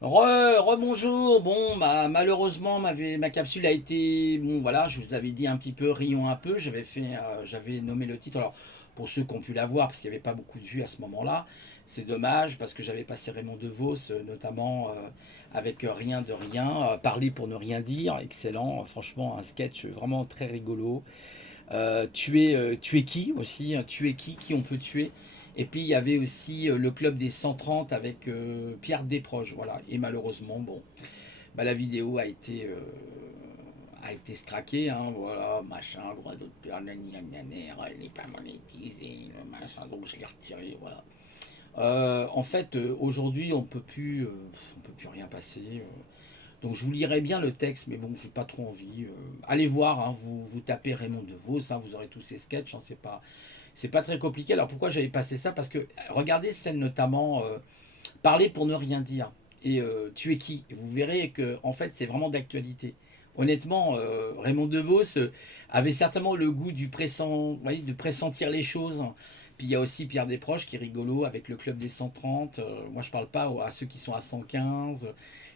Rebonjour. Bon, bah, malheureusement, ma capsule a été. Bon, voilà, je vous avais dit un petit peu, rions un peu. J'avais nommé le titre. Alors, pour ceux qui ont pu la voir, parce qu'il n'y avait pas beaucoup de vues à ce moment-là, c'est dommage, parce que j'avais passé Raymond DeVos, notamment avec Rien de rien, Parler pour ne rien dire. Excellent. Franchement, un sketch vraiment très rigolo. Tuer qui aussi, hein, tuer qui on peut tuer. Et puis il y avait aussi le club des 130 avec Pierre Desproges, voilà. Et malheureusement, bon, bah, la vidéo a été straquée, hein, voilà, machin, droit d'auteur, elle n'est pas monétisée, machin, donc je l'ai retiré, voilà. En fait, aujourd'hui, on peut plus rien passer. Donc je vous lirai bien le texte, mais bon, j'ai pas trop envie. Allez voir, hein, vous tapez Raymond DeVos, hein, vous aurez tous ses sketchs, hein, c'est pas très compliqué. Alors pourquoi j'avais passé ça? Parce que regardez scène notamment Parler pour ne rien dire et Tu es qui? Et vous verrez que en fait c'est vraiment d'actualité. Honnêtement, Raymond DeVos avait certainement le goût vous voyez, de pressentir les choses. Puis il y a aussi Pierre Desproges qui est rigolo avec le club des 130. Moi je parle pas à ceux qui sont à 115.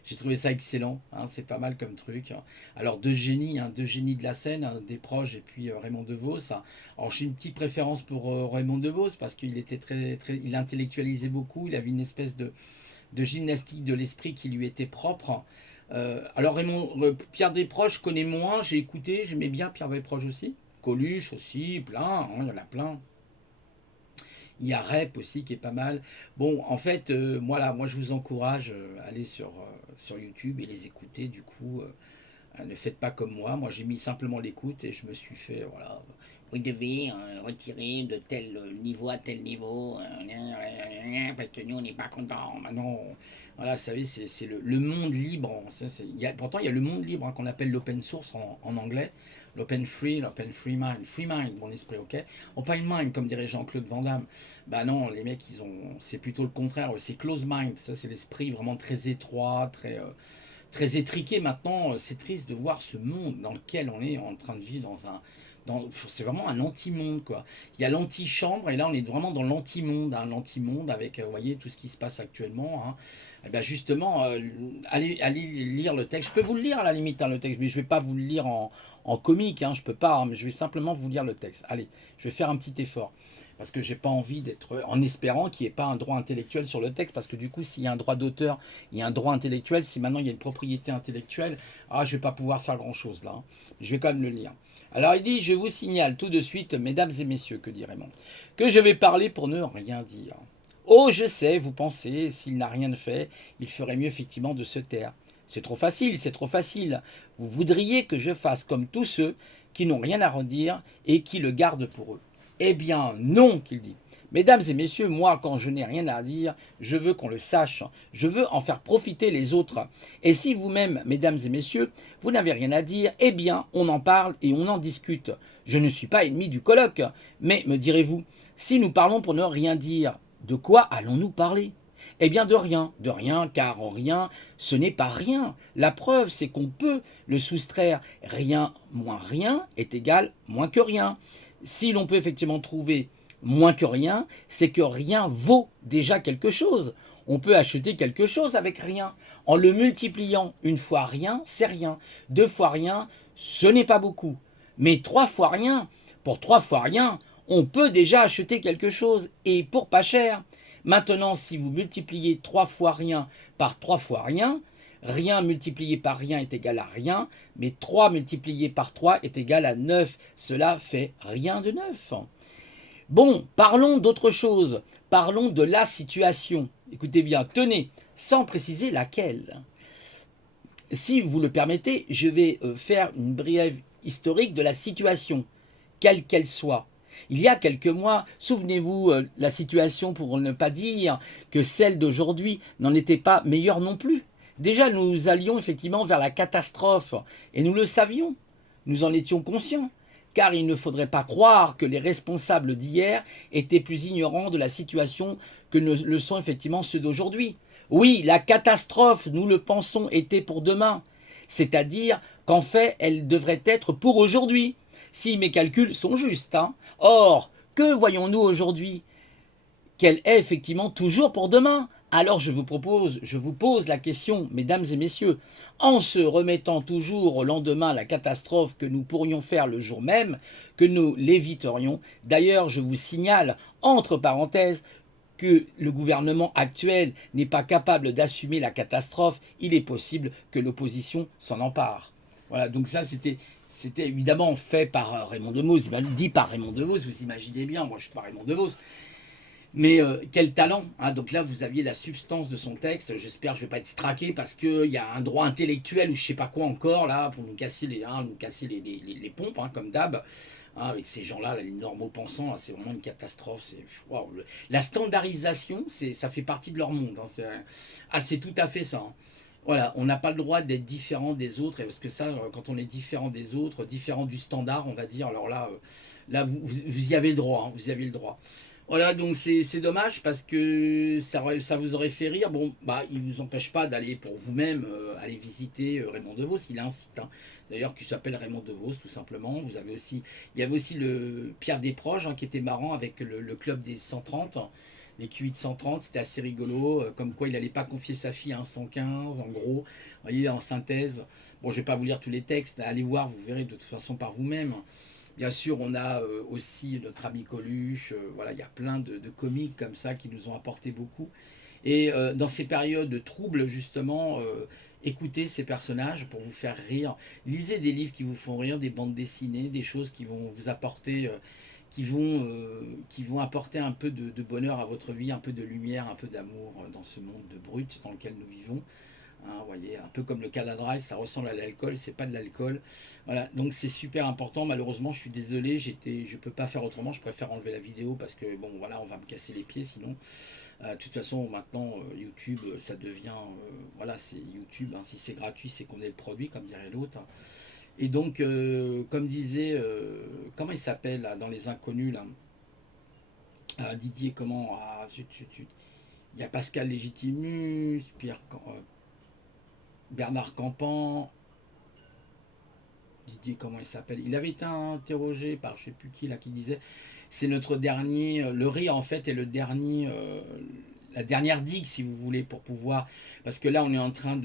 J'ai trouvé ça excellent, hein, c'est pas mal comme truc. Alors deux génies de la scène, hein, Desproges et puis Raymond DeVos. Alors j'ai une petite préférence pour Raymond DeVos parce qu'il était il intellectualisait beaucoup, il avait une espèce de gymnastique de l'esprit qui lui était propre. Alors Pierre Desproges, je connais moins, j'ai écouté, j'aimais bien Pierre Desproges aussi. Coluche aussi, plein, hein, il y en a plein. Il y a Rep aussi qui est pas mal. Bon, en fait, moi je vous encourage à aller sur YouTube et les écouter. Du coup, ne faites pas comme moi. Moi, j'ai mis simplement l'écoute et je me suis fait, voilà. Vous devez retirer de tel niveau à tel niveau, parce que nous, on n'est pas contents. Maintenant, voilà, vous savez, c'est le monde libre. Pourtant, il y a le monde libre, hein, qu'on appelle l'open source en anglais. L'open free mind. Free mind, mon esprit, ok? Open mind, comme dirait Jean-Claude Van Damme. Bah non, les mecs, c'est plutôt le contraire. C'est close mind. Ça, c'est l'esprit vraiment très étroit, très étriqué. Maintenant, c'est triste de voir ce monde dans lequel on est en train de vivre c'est vraiment un anti-monde, quoi. Il y a l'antichambre et là on est vraiment dans l'anti-monde, hein, l'anti-monde avec, vous voyez, tout ce qui se passe actuellement, hein. Et bien justement, allez lire le texte. Je peux vous le lire à la limite, hein, le texte, mais je vais pas vous le lire en comique, hein, je peux pas, hein, mais je vais simplement vous lire le texte. Allez, je vais faire un petit effort parce que j'ai pas envie d'être, en espérant qu'il n'y ait pas un droit intellectuel sur le texte, parce que du coup, s'il y a un droit d'auteur, il y a un droit intellectuel. Si maintenant il y a une propriété intellectuelle, je vais pas pouvoir faire grand chose là, hein. Je vais quand même le lire. Alors il dit: je vous signale tout de suite, mesdames et messieurs, que dit Raymond, que je vais parler pour ne rien dire. Oh, je sais, vous pensez, s'il n'a rien fait, il ferait mieux effectivement de se taire. C'est trop facile, c'est trop facile. Vous voudriez que je fasse comme tous ceux qui n'ont rien à redire et qui le gardent pour eux. Eh bien non, qu'il dit. Mesdames et messieurs, moi, quand je n'ai rien à dire, je veux qu'on le sache. Je veux en faire profiter les autres. Et si vous-même, mesdames et messieurs, vous n'avez rien à dire, eh bien, on en parle et on en discute. Je ne suis pas ennemi du colloque. Mais, me direz-vous, si nous parlons pour ne rien dire, de quoi allons-nous parler? Eh bien de rien, car en rien, ce n'est pas rien. La preuve, c'est qu'on peut le soustraire. Rien moins rien est égal moins que rien. Si l'on peut effectivement trouver moins que rien, c'est que rien vaut déjà quelque chose. On peut acheter quelque chose avec rien. En le multipliant, une fois rien, c'est rien. Deux fois rien, ce n'est pas beaucoup. Mais trois fois rien, pour trois fois rien, on peut déjà acheter quelque chose, et pour pas cher. Maintenant, si vous multipliez trois fois rien par trois fois rien, rien multiplié par rien est égal à rien, mais 3 multiplié par 3 est égal à 9. Cela fait rien de neuf. Bon, parlons d'autre chose. Parlons de la situation. Écoutez bien, tenez, sans préciser laquelle. Si vous le permettez, je vais faire une brève historique de la situation, quelle qu'elle soit. Il y a quelques mois, souvenez-vous, la situation, pour ne pas dire que celle d'aujourd'hui, n'en était pas meilleure non plus. Déjà, nous allions effectivement vers la catastrophe, et nous le savions. Nous en étions conscients, car il ne faudrait pas croire que les responsables d'hier étaient plus ignorants de la situation que ne le sont effectivement ceux d'aujourd'hui. Oui, la catastrophe, nous le pensons, était pour demain, c'est-à-dire qu'en fait, elle devrait être pour aujourd'hui, si mes calculs sont justes, hein. Or, que voyons-nous aujourd'hui? Qu'elle est effectivement toujours pour demain. Alors je vous pose la question, mesdames et messieurs, en se remettant toujours au lendemain la catastrophe que nous pourrions faire le jour même, que nous l'éviterions. D'ailleurs, je vous signale, entre parenthèses, que le gouvernement actuel n'est pas capable d'assumer la catastrophe, il est possible que l'opposition s'en empare. Voilà, donc ça c'était évidemment fait par Raymond DeVos, dit par Raymond DeVos, vous imaginez bien, moi je suis pas Raymond DeVos, mais quel talent, hein. Donc là, vous aviez la substance de son texte. J'espère que je ne vais pas être straqué parce qu'il y a un droit intellectuel ou je ne sais pas quoi encore là pour nous casser les pompes, hein, comme d'hab. Hein, avec ces gens-là, les normaux pensants, là, c'est vraiment une catastrophe. Wow, la standardisation, ça fait partie de leur monde. Hein, c'est tout à fait ça. Hein. Voilà, on n'a pas le droit d'être différent des autres, et parce que ça, quand on est différent des autres, différent du standard, on va dire, alors là, vous y avez le droit, hein, vous y avez le droit. Voilà, donc c'est dommage parce que ça vous aurait fait rire. Bon, bah, il ne vous empêche pas d'aller pour vous-même aller visiter Raymond DeVos. Il a un site, hein, d'ailleurs, qui s'appelle Raymond DeVos, tout simplement. Il y avait aussi le Pierre Desproges, hein, qui était marrant avec le club des 130, les Q8 130. C'était assez rigolo, comme quoi il n'allait pas confier sa fille à un 115, en gros. Vous voyez, en synthèse. Bon, je ne vais pas vous lire tous les textes. Allez voir, vous verrez de toute façon par vous-même. Bien sûr, on a aussi notre ami Coluche. Voilà, il y a plein de comiques comme ça qui nous ont apporté beaucoup. Et dans ces périodes de troubles, justement, écoutez ces personnages pour vous faire rire. Lisez des livres qui vous font rire, des bandes dessinées, des choses qui vont vous apporter, qui vont apporter un peu de bonheur à votre vie, un peu de lumière, un peu d'amour dans ce monde de brut dans lequel nous vivons. Hein, vous voyez, un peu comme le Canadra, ça ressemble à l'alcool, c'est pas de l'alcool. Voilà, donc c'est super important. Malheureusement, je suis désolé, je peux pas faire autrement. Je préfère enlever la vidéo parce que bon, voilà, on va me casser les pieds sinon. De toute façon, maintenant, YouTube, ça devient, voilà, c'est YouTube. Hein, si c'est gratuit, c'est qu'on est le produit, comme dirait l'autre. Et donc, comme disait, comment il s'appelle là, dans les inconnus là, Didier, comment, il y a Pascal Légitimus, Bernard Campan, Didier, comment il s'appelle? Il avait été interrogé par je sais plus qui là qui disait c'est notre dernier, le rire en fait est le dernier, la dernière digue si vous voulez pour pouvoir, parce que là on est en train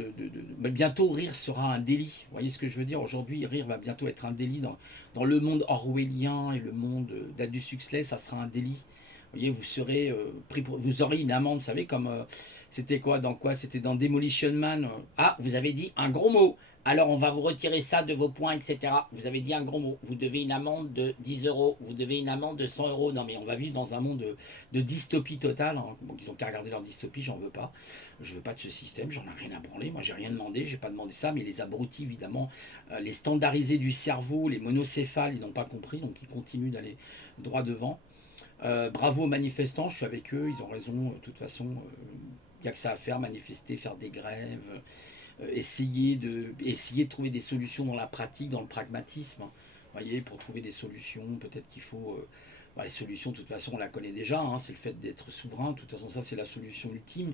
bientôt rire sera un délit. Vous voyez ce que je veux dire? Aujourd'hui rire va bientôt être un délit dans le monde orwellien et le monde d'Aldous Huxley, ça sera un délit. Vous voyez, vous serez vous aurez une amende, vous savez, comme c'était quoi? C'était dans Demolition Man. Ah, vous avez dit un gros mot. Alors on va vous retirer ça de vos points, etc. Vous avez dit un gros mot. Vous devez une amende de 10 euros. Vous devez une amende de 100 euros. Non mais on va vivre dans un monde de dystopie totale. Hein. Bon, ils ont qu'à regarder leur dystopie, j'en veux pas. Je veux pas de ce système, j'en ai rien à branler. Moi j'ai rien demandé, j'ai pas demandé ça. Mais les abrutis évidemment, les standardisés du cerveau, les monocéphales, ils n'ont pas compris. Donc ils continuent d'aller droit devant. Bravo aux manifestants, je suis avec eux, ils ont raison. De toute façon, il n'y a que ça à faire, manifester, faire des grèves, essayer de trouver des solutions dans la pratique, dans le pragmatisme. Hein. Vous voyez, pour trouver des solutions, peut-être qu'il faut... les solutions, de toute façon, on la connaît déjà, hein, c'est le fait d'être souverain. De toute façon, ça, c'est la solution ultime.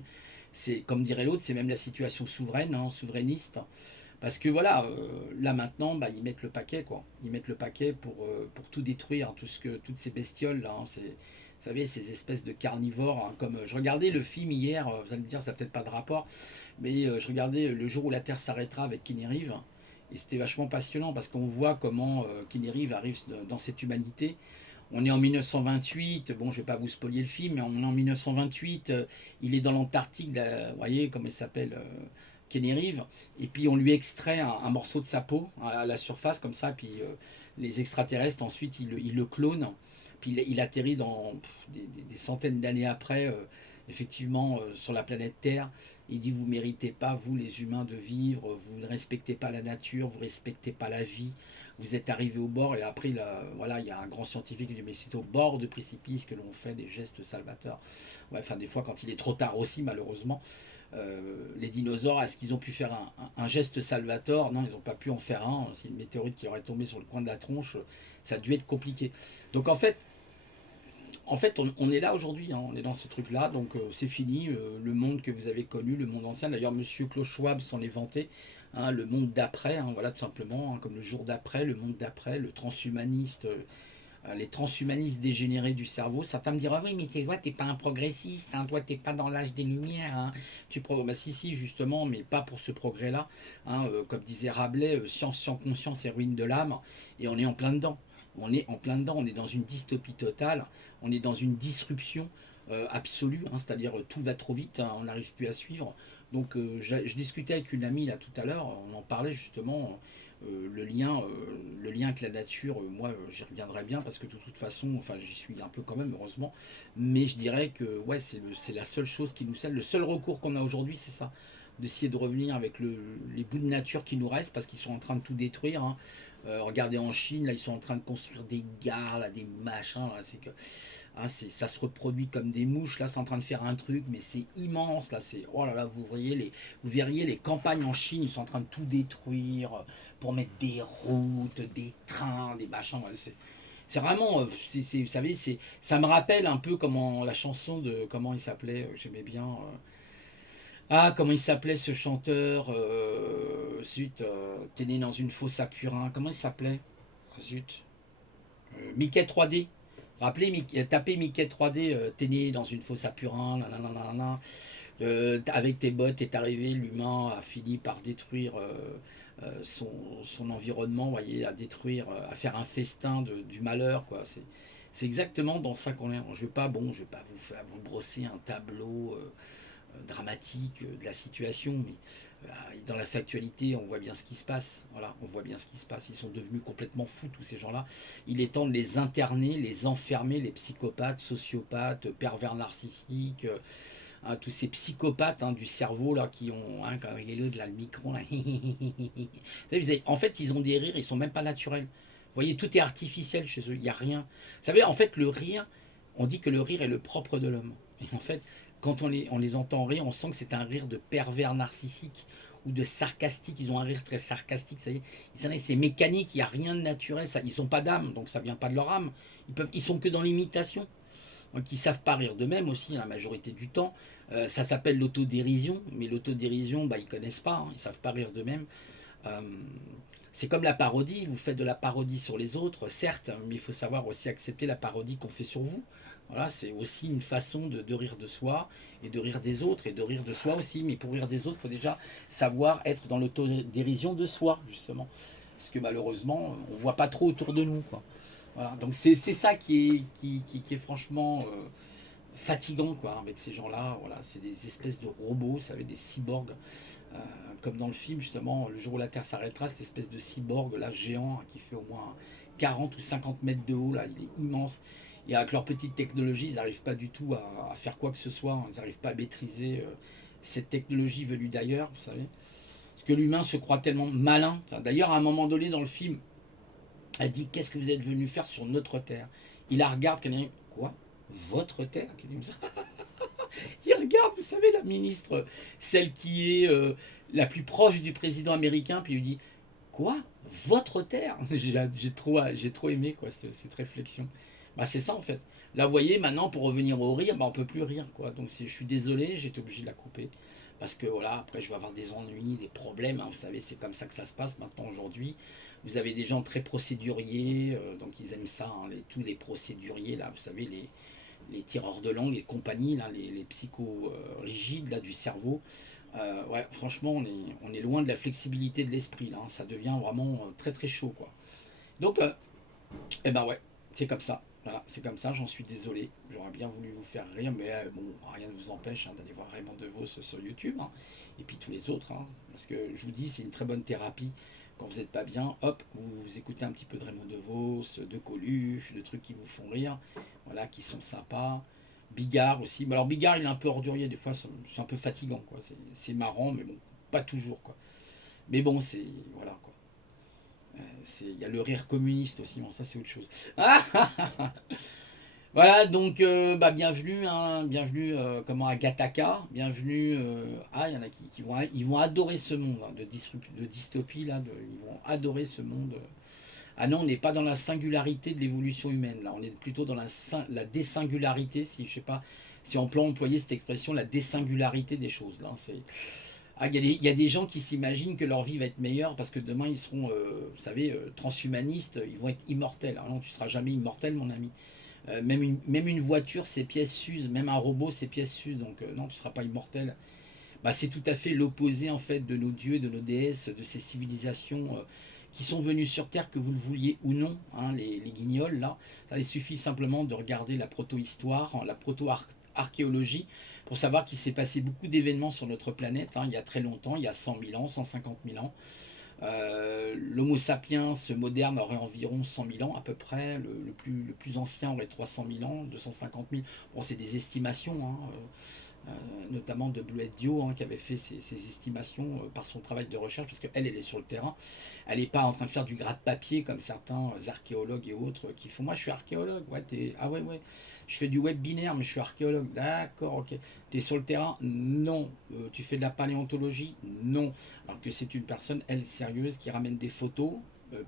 C'est, comme dirait l'autre, c'est même la situation souveraine, hein, souverainiste. Parce que voilà, là maintenant, bah, ils mettent le paquet, quoi. Ils mettent le paquet pour tout détruire, hein, toutes ces bestioles là. Hein, vous savez, ces espèces de carnivores. Hein, comme je regardais le film hier, vous allez me dire, ça n'a peut-être pas de rapport, mais je regardais Le jour où la Terre s'arrêtera avec Keanu Reeves, et c'était vachement passionnant parce qu'on voit comment Keanu Reeves arrive dans cette humanité. On est en 1928, bon, je vais pas vous spoiler le film, mais on est en 1928, il est dans l'Antarctique, vous voyez comment il s'appelle Keanu Reeves, et puis on lui extrait un morceau de sa peau à la surface comme ça, puis les extraterrestres ensuite ils le clonent, puis il atterrit des centaines d'années après, effectivement sur la planète Terre. Il dit vous méritez pas vous les humains de vivre, vous ne respectez pas la nature, vous ne respectez pas la vie, vous êtes arrivé au bord, et après voilà, il y a un grand scientifique qui dit mais c'est au bord du précipice que l'on fait des gestes salvateurs. Ouais, enfin des fois quand il est trop tard aussi malheureusement. Les dinosaures, est-ce qu'ils ont pu faire un geste salvator? Non, ils n'ont pas pu en faire un. C'est une météorite qui leur est tombée sur le coin de la tronche. Ça a dû être compliqué. Donc en fait, on est là aujourd'hui, hein, on est dans ce truc-là, donc c'est fini, le monde que vous avez connu, le monde ancien. D'ailleurs, Monsieur Klaus Schwab s'en est vanté, hein, le monde d'après, hein, voilà tout simplement, hein, comme le jour d'après, le monde d'après, le transhumaniste. les transhumanistes dégénérés du cerveau. Certains me diront, oui, mais toi, t'es pas un progressiste, hein, toi, t'es pas dans l'âge des Lumières. Hein. Bah, si, justement, mais pas pour ce progrès-là. Hein, comme disait Rabelais, science sans conscience et ruine de l'âme. Et on est en plein dedans. On est en plein dedans. On est dans une dystopie totale. On est dans une disruption absolue. Hein, c'est-à-dire, tout va trop vite. Hein, on n'arrive plus à suivre. Donc, je discutais avec une amie là tout à l'heure. On en parlait justement. Le lien avec la nature, moi j'y reviendrai bien parce que de toute façon, enfin j'y suis un peu quand même heureusement, mais je dirais que ouais c'est la seule chose qui nous sert, le seul recours qu'on a aujourd'hui c'est ça, d'essayer de revenir avec les bouts de nature qui nous restent parce qu'ils sont en train de tout détruire. Hein. Regardez en Chine, là ils sont en train de construire des gares, là, des machins, là, c'est que ça se reproduit comme des mouches, là c'est en train de faire un truc, mais c'est immense, là c'est, oh là là, vous verriez les campagnes en Chine, ils sont en train de tout détruire pour mettre des routes, des trains, des machins, ouais, c'est vraiment, vous savez, ça me rappelle un peu comment la chanson de, comment il s'appelait, j'aimais bien, comment il s'appelait ce chanteur, zut, t'es né dans une fosse à purin, comment il s'appelait, zut, Mickey 3D. Rappelez, tapez Mickey 3D, t'es né dans une fosse à purin, nanana, avec tes bottes est arrivé, l'humain a fini par détruire son environnement, voyez, à détruire, à faire un festin du malheur, quoi. C'est exactement dans ça qu'on est. Je vais pas vous brosser un tableau dramatique de la situation, mais dans la factualité, on voit bien ce qui se passe. Voilà, on voit bien ce qui se passe. Ils sont devenus complètement fous, tous ces gens-là. Il est temps de les interner, les enfermer, les psychopathes, sociopathes, pervers narcissiques, tous ces psychopathes du cerveau là qui ont quand il est là, de là, le micro là. En fait, ils ont des rires, ils sont même pas naturels. Vous voyez, tout est artificiel chez eux. Il y a rien. Vous savez, en fait, le rire, on dit que le rire est le propre de l'homme. Et en fait, quand on les entend rire, on sent que c'est un rire de pervers narcissique ou de sarcastique. Ils ont un rire très sarcastique. Ça y est, c'est mécanique. Il n'y a rien de naturel. Ça, ils sont pas d'âme, donc ça vient pas de leur âme. Ils sont que dans l'imitation. Donc ils savent pas rire d'eux-mêmes aussi la majorité du temps. Ça s'appelle l'autodérision, mais l'autodérision, bah, ils connaissent pas, hein, ils savent pas rire d'eux-mêmes. Euh, c'est comme la parodie, vous faites de la parodie sur les autres, certes, mais il faut savoir aussi accepter la parodie qu'on fait sur vous. Voilà, c'est aussi une façon de rire de soi et de rire des autres et de rire de soi aussi. Mais pour rire des autres, il faut déjà savoir être dans l'autodérision de soi, justement. Parce que malheureusement, on voit pas trop autour de nous, quoi. Voilà, donc c'est ça qui est franchement fatigant quoi, avec ces gens-là. Voilà, c'est des espèces de robots, vous savez, des cyborgs, euh, comme dans le film justement, le jour où la Terre s'arrêtera, cette espèce de cyborg là géant qui fait au moins 40 ou 50 mètres de haut, là, il est immense. Et avec leur petite technologie, ils n'arrivent pas du tout à faire quoi que ce soit, hein. Ils n'arrivent pas à maîtriser cette technologie venue d'ailleurs, vous savez. Parce que l'humain se croit tellement malin. D'ailleurs, à un moment donné dans le film, elle dit qu'est-ce que vous êtes venu faire sur notre terre. Il la regarde, quoi, votre terre. Il regarde, vous savez, la ministre, celle qui est la plus proche du président américain, puis il lui dit quoi, votre terre. J'ai trop aimé quoi cette réflexion. Bah c'est ça en fait. Là vous voyez maintenant pour revenir au rire, bah on peut plus rire quoi. Donc si je suis désolé, j'ai été obligé de la couper parce que voilà après je vais avoir des ennuis, des problèmes. Hein, vous savez c'est comme ça que ça se passe maintenant aujourd'hui. Vous avez des gens très procéduriers, donc ils aiment ça, hein, tous les procéduriers là, vous savez les tireurs de langue et compagnie, là, les psychos rigides là, du cerveau. Ouais, franchement, on est loin de la flexibilité de l'esprit, là. Hein. Ça devient vraiment très très chaud, quoi. Donc, eh ben ouais, c'est comme ça. Voilà, c'est comme ça, j'en suis désolé. J'aurais bien voulu vous faire rire, mais bon, rien ne vous empêche d'aller voir Raymond DeVos sur YouTube, hein, et puis tous les autres, hein, parce que je vous dis, c'est une très bonne thérapie. Quand vous n'êtes pas bien, hop, vous écoutez un petit peu de Raymond DeVos, de Coluche, de trucs qui vous font rire, voilà, qui sont sympas. Bigard aussi. Mais alors Bigard, il est un peu ordurier, des fois, c'est un peu fatigant, quoi. C'est marrant, mais bon, pas toujours, quoi. Mais bon, c'est. Voilà, quoi. Il y a le rire communiste aussi, bon, ça c'est autre chose. Voilà, donc bah, bienvenue, hein, bienvenue comment, à Gataka, bienvenue. Il y en a ils vont adorer ce monde hein, de dystopie, là, ils vont adorer ce monde. Ah non, on n'est pas dans la singularité de l'évolution humaine, là, on est plutôt dans la désingularité, si je sais pas, si on peut employer cette expression, la désingularité des choses, là, Ah, il y a des gens qui s'imaginent que leur vie va être meilleure parce que demain ils seront, vous savez, transhumanistes, ils vont être immortels. Ah non, tu seras jamais immortel, mon ami. Même une voiture, ses pièces s'usent, même un robot, ses pièces s'usent, donc non, tu ne seras pas immortel. Bah, c'est tout à fait l'opposé en fait de nos dieux, de nos déesses, de ces civilisations qui sont venues sur Terre, que vous le vouliez ou non, hein, les guignols là. Ça, il suffit simplement de regarder la proto-histoire, la proto-archéologie, pour savoir qu'il s'est passé beaucoup d'événements sur notre planète, hein, il y a très longtemps, il y a 100 000 ans, 150 000 ans. L'Homo sapiens moderne aurait environ 100 000 ans à peu près, le plus ancien aurait 300 000 ans, 250 000. Bon, c'est des estimations, hein, notamment de Bleuette Dio, hein, qui avait fait ses estimations par son travail de recherche, parce qu'elle, elle est sur le terrain. Elle n'est pas en train de faire du gratte-papier comme certains archéologues et autres qui font. Moi, je suis archéologue. Ouais, ah ouais, ouais. Je fais du web binaire, mais je suis archéologue. D'accord, ok. Tu es sur le terrain? Non. Tu fais de la paléontologie? Non. Alors que c'est une personne, elle, sérieuse, qui ramène des photos,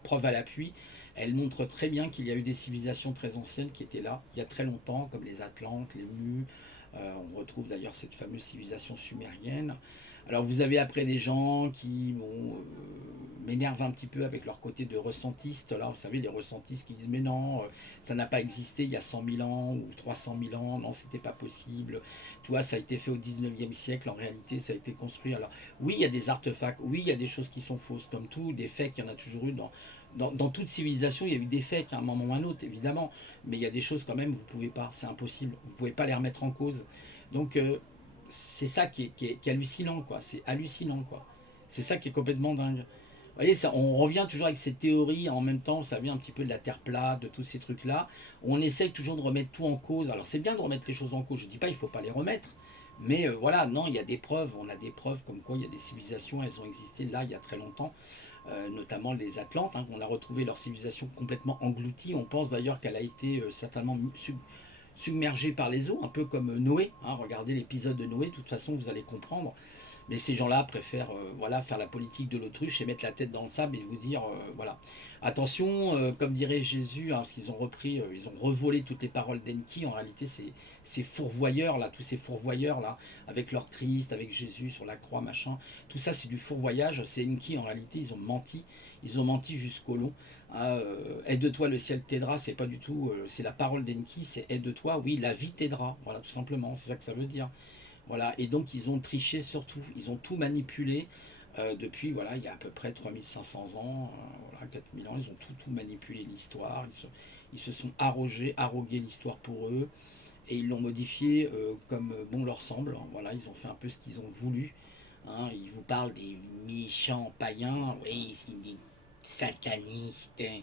preuve à l'appui. Elle montre très bien qu'il y a eu des civilisations très anciennes qui étaient là, il y a très longtemps, comme les Atlantes, les Mus. On retrouve d'ailleurs cette fameuse civilisation sumérienne. Alors vous avez après des gens qui m'énervent un petit peu avec leur côté de ressentistes. Là, vous savez, les ressentistes qui disent mais non, ça n'a pas existé il y a 100 000 ans ou 300 000 ans, non, c'était pas possible. Tu vois, ça a été fait au 19e siècle, en réalité, ça a été construit. Alors oui, il y a des artefacts, oui, il y a des choses qui sont fausses, comme tout, des faits qu'il y en a toujours eu dans toute civilisation, il y a eu des faits à un moment ou à un autre, évidemment, mais il y a des choses quand même, vous ne pouvez pas, c'est impossible, vous ne pouvez pas les remettre en cause. Donc, c'est ça qui est hallucinant, quoi. C'est hallucinant, quoi. C'est ça qui est complètement dingue. Vous voyez, ça, on revient toujours avec ces théories, en même temps, ça vient un petit peu de la Terre plate, de tous ces trucs-là. On essaye toujours de remettre tout en cause. Alors, c'est bien de remettre les choses en cause, je ne dis pas il ne faut pas les remettre, mais voilà, non, il y a des preuves, on a des preuves comme quoi il y a des civilisations, elles ont existé là il y a très longtemps, notamment les Atlantes, hein, on a retrouvé leur civilisation complètement engloutie. On pense d'ailleurs qu'elle a été certainement submergée par les eaux, un peu comme Noé, hein. Regardez l'épisode de Noé, de toute façon vous allez comprendre. Mais ces gens-là préfèrent voilà, faire la politique de l'autruche et mettre la tête dans le sable et vous dire voilà. Attention, comme dirait Jésus, hein, parce qu'ils ont repris, ils ont revolé toutes les paroles d'Enki. En réalité, ces fourvoyeurs là, tous ces fourvoyeurs là, avec leur Christ, avec Jésus sur la croix, machin, tout ça c'est du fourvoyage. C'est Enki en réalité, ils ont menti. Ils ont menti jusqu'au long. Aide-toi, le ciel t'aidera, c'est pas du tout, c'est la parole d'Enki, c'est aide-toi, oui, la vie t'aidera. Voilà, tout simplement, c'est ça que ça veut dire. Voilà, et donc ils ont triché surtout, ils ont tout manipulé depuis, voilà, il y a à peu près 3500 ans, voilà, 4000 ans, ils ont tout manipulé l'histoire, ils se sont arrogué l'histoire pour eux, et ils l'ont modifié comme bon leur semble, hein. Voilà, ils ont fait un peu ce qu'ils ont voulu, hein. Ils vous parlent des méchants païens, oui, des satanistes, hein.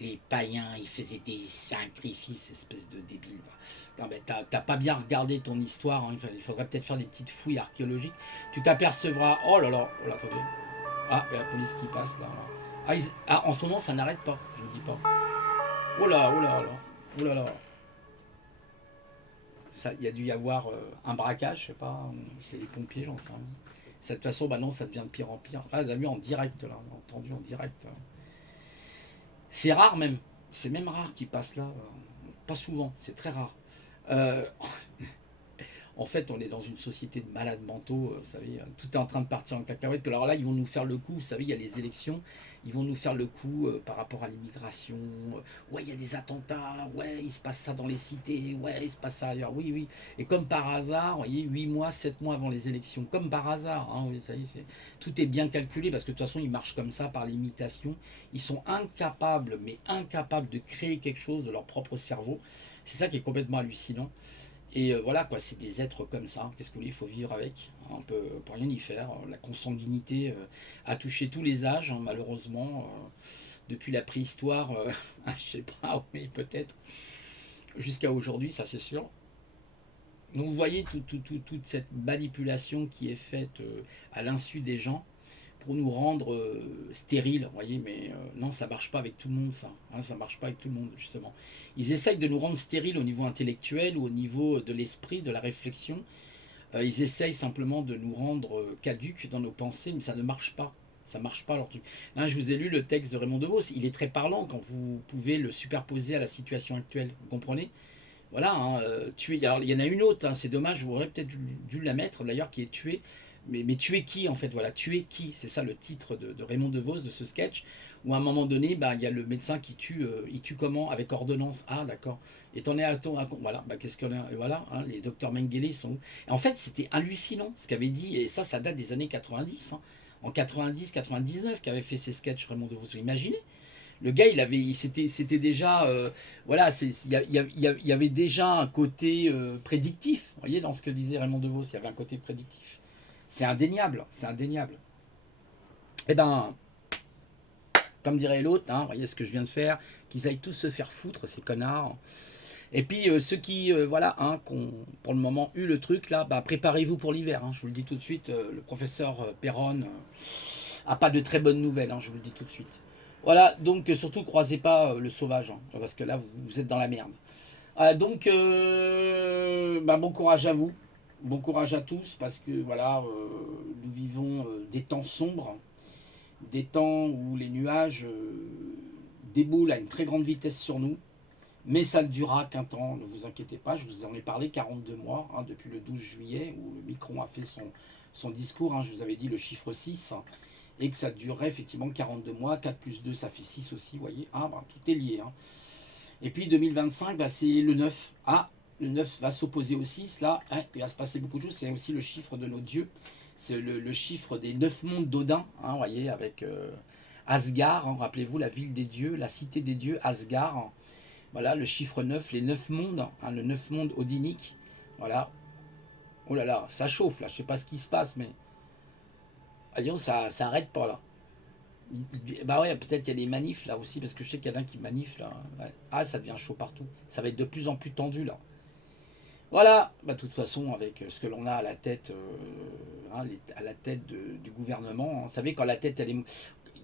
Les païens, ils faisaient des sacrifices, espèce de débile. Non, mais t'as pas bien regardé ton histoire, hein. Il faudrait peut-être faire des petites fouilles archéologiques. Tu t'apercevras. Oh là là, oh là, attendez. Ah, il y a la police qui passe là. Ah, en ce moment, ça n'arrête pas, je vous dis pas. Oh là, oh là, oh là, oh là là. Il y a dû y avoir un braquage, je sais pas. C'est les pompiers, j'en sais rien. De toute façon, bah non, ça devient de pire en pire. Là, vous avez vu en direct, là, on a entendu en direct. C'est rare même. C'est même rare qu'ils passent là. Pas souvent, c'est très rare. Euh, En fait, on est dans une société de malades mentaux, vous savez, tout est en train de partir en cacahuète. Puis alors là, ils vont nous faire le coup, vous savez, il y a les élections, ils vont nous faire le coup par rapport à l'immigration. Ouais, il y a des attentats, ouais, il se passe ça dans les cités, ouais, il se passe ça ailleurs, oui, oui. Et comme par hasard, vous voyez, 8 mois, 7 mois avant les élections, comme par hasard, hein, oui, ça y est, tout est bien calculé, parce que de toute façon, ils marchent comme ça par l'imitation. Ils sont incapables, mais incapables de créer quelque chose de leur propre cerveau. C'est ça qui est complètement hallucinant. Et voilà, quoi, c'est des êtres comme ça. Qu'est-ce que vous voulez, il faut vivre avec. On peut rien y faire. La consanguinité a touché tous les âges, hein, malheureusement. Depuis la préhistoire, je sais pas, oui, peut-être, jusqu'à aujourd'hui, ça c'est sûr. Donc vous voyez toute cette manipulation qui est faite à l'insu des gens pour nous rendre stériles, vous voyez, mais non, ça marche pas avec tout le monde, ça. Hein, ça marche pas avec tout le monde, justement. Ils essayent de nous rendre stériles au niveau intellectuel ou au niveau de l'esprit, de la réflexion. Ils essayent simplement de nous rendre caduques dans nos pensées, mais ça ne marche pas. Ça marche pas leur truc. Là, je vous ai lu le texte de Raymond DeVos. Il est très parlant quand vous pouvez le superposer à la situation actuelle. Vous comprenez? Voilà, hein, tuer. Alors, il y en a une autre, hein, c'est dommage, j'aurais peut-être dû la mettre d'ailleurs, qui est tuer. mais tu es qui en fait, voilà, tu es qui, c'est ça le titre de Raymond DeVos de ce sketch, où à un moment donné, bah, il y a le médecin qui tue, il tue comment? Avec ordonnance. Ah d'accord. Et t'en es à ton, voilà, bah, qu'est-ce qu'on a, voilà, hein, les docteurs Mengele sont où? Et en fait, c'était hallucinant ce qu'avait dit, et ça date des années 90, hein, en 90, 99, qu'avait fait ces sketchs Raymond DeVos. Vous imaginez? Le gars, c'était déjà, voilà, il y avait déjà un côté prédictif. Vous voyez, dans ce que disait Raymond DeVos, il y avait un côté prédictif. C'est indéniable, c'est indéniable. Eh ben, comme dirait l'autre, hein, voyez ce que je viens de faire, qu'ils aillent tous se faire foutre, ces connards. Et puis ceux qui, voilà, hein, qui pour le moment eu le truc là, bah, préparez-vous pour l'hiver. Hein, je vous le dis tout de suite, le professeur Perron a pas de très bonnes nouvelles, hein, je vous le dis tout de suite. Voilà, donc surtout croisez pas le sauvage, hein, parce que là vous êtes dans la merde. Donc bah, bon courage à vous, bon courage à tous, parce que voilà, nous vivons des temps sombres, des temps où les nuages déboulent à une très grande vitesse sur nous. Mais ça ne durera qu'un temps, ne vous inquiétez pas, je vous en ai parlé 42 mois, hein, depuis le 12 juillet, où le Micron a fait son discours, hein, je vous avais dit le chiffre 6, hein, et que ça durerait effectivement 42 mois, 4 plus 2 ça fait 6 aussi, vous voyez, ah, bah, tout est lié. Hein. Et puis 2025, bah, c'est le 9, ah, le 9 va s'opposer au 6, là, hein, il va se passer beaucoup de choses, c'est aussi le chiffre de nos dieux, c'est le chiffre des 9 mondes d'Odin, hein, vous voyez, avec Asgard, hein, rappelez-vous, la ville des dieux, la cité des dieux, Asgard, hein. Voilà, le chiffre 9, les 9 mondes, hein, le 9 mondes odinique. Voilà. Oh là là, ça chauffe là, je sais pas ce qui se passe, mais. Allons, ça arrête pas là. Bah ouais, peut-être qu'il y a des manifs là aussi, parce que je sais qu'il y en a qui manifent là. Ouais. Ah, ça devient chaud partout. Ça va être de plus en plus tendu là. Voilà, bah de toute façon, avec ce que l'on a à la tête, hein, à la tête du gouvernement, hein. Vous savez, quand la tête, elle est.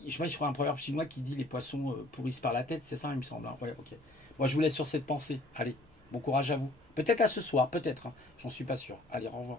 Je sais pas, je crois un proverbe chinois qui dit les poissons pourrissent par la tête, c'est ça, il me semble. Hein. Ouais, ok. Moi, je vous laisse sur cette pensée. Allez, bon courage à vous. Peut-être à ce soir, peut-être. Hein. J'en suis pas sûr. Allez, au revoir.